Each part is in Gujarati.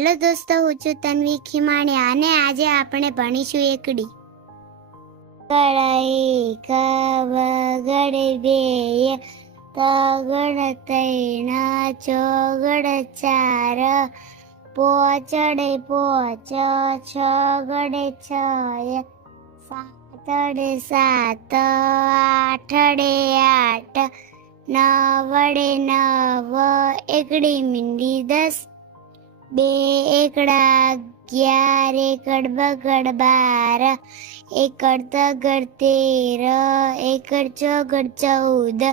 હેલો દોસ્તો, હું છું તન્વી ખીમાણિયા અને આજે આપણે ભણીશું એકડી. કળાઈ કવગડ બે કગડ તૈણ ચોગડ ચાર પોચડે પોચ છગડે છય સાતડે સાત આઠડે આઠ નવડે નવ એકડી મીંડી 10 બે એકડા 11 એકડ બગડ 12 એકડ તગડ 13 એકડ ચોગડ 14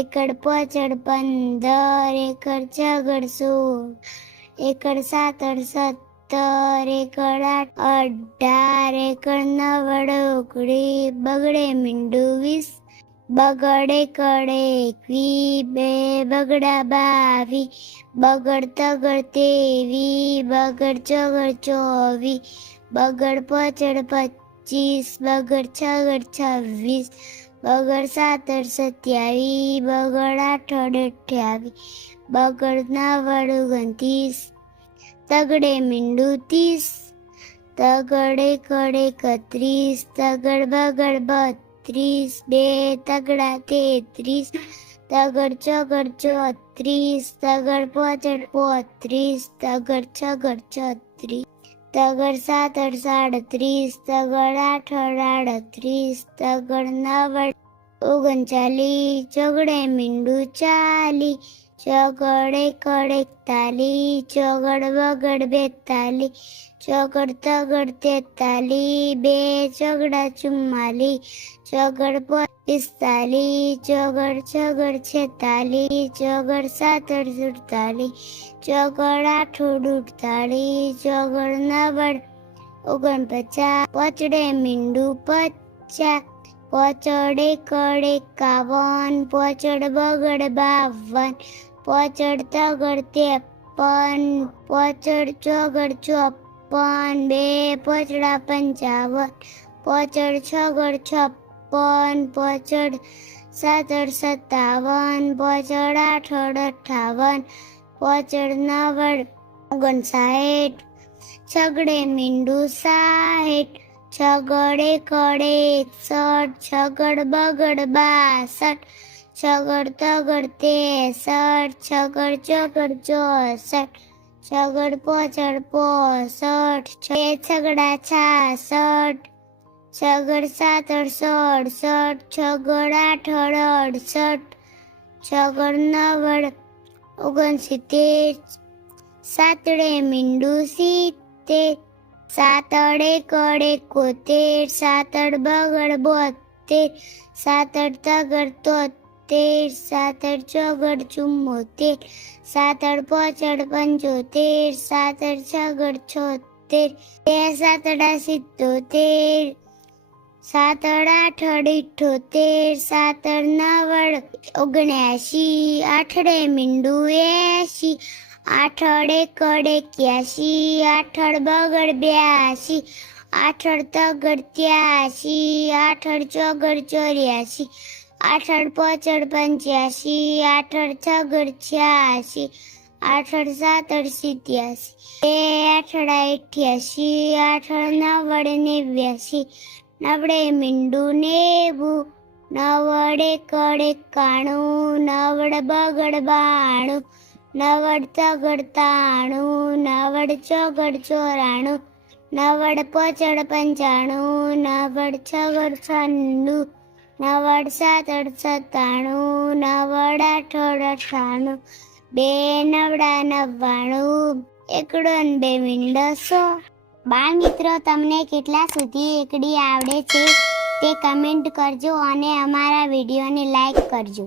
એકડ પોચડ 15 એકડ છગડ 16 એકડ સાતડ 17 એકડ 18 એકડ નવડ 19 બગડે મીંડું 20 બગડ એકડ 21 બે બગડા 22 બગડ તગડ 23 બગડ ચોગડ 24 બગડ પોચડ 25 બગડ છગડ 26 બગડ સાતડ 27 બગડ આઠડ 28 બગડ નવડ 29 તગડે મીંડું 30 તગડ એકડ 31 તગડ બગડ 32 બે તગડા 33 તગડ ચોગડ 34 તગડ પોચડ 35 તગડ છગડ 36 તગડ સાતડ 37 તગડ આઠડ 38 તગડ નવડ 39 ચોગડે મીંડું 40 ચોગડ એકડ 41 ચોગડ બગડ 42 ચોગડ તગડ 43 બે ચોગડા 44 ચોગડ 45 ચોગડ છગડ 46 ચોગડ સાતડ 47 ચોગડ આઠડ 48 ચોગડ નવડ 49 પોચડે મીંડું 50 પોચડ એકડ 51 પોચડ બગડ 52 પોચડ તગડ 53 પોચડ ચોગડ 54 બે પોચડા 55 પોચડ છગડ 56 પોચડ સાતડ 57 પોચડ આઠડ 58 પોચડ નવડ 59 છગડે મીંડું 60 છગડ એકડ 61 છગડ બગડ 62 છગડ તગડ 63 છગડ ચોગડ 64 છગડ પોચડ 65 બે છગડા 66 છગડ સાતડ 67 છગડ આઠડ 68 છગડ નવડ 69 સાતડે મીંડું 70 સાતડ એકડ 71 સાતડ બગડ 72 સાતડ તગડ 73 સાતડ ચોગડ 74 સાતડ પોચડ 75 સાતડ છગડ 76 બે સાતડા 77 સાતડ આઠડ 78 સાતડ નવડ 79 આઠડે મીંડું 80 આઠડ એકડ 81 આઠડ બગડ 82 આઠડ તગડ 83 આઠડ ચોગડ 84 આઠડ પોચડ 85 આઠડ છગડ 86 આઠડ સાતડ 87 બે આઠડા 88 આઠડ નવડ 89 નવડે મીંડું 90 નવડ એકડ 91 નવડ બગડ 92 નવડ તગડ 93 નવડ ચોગડ 94 નવડ પોચડ 95 નવડ છગડ 96 નવડ સાતડ 97 નવડ આઠડ 98 બે નવડા 99 એકડો ને બે મીંડો 100. બાળ મિત્રો, તમને કેટલા સુધી એકડી આવડે છે તે કમેન્ટ કરજો અને અમારા વિડીયોને લાઈક કરજો.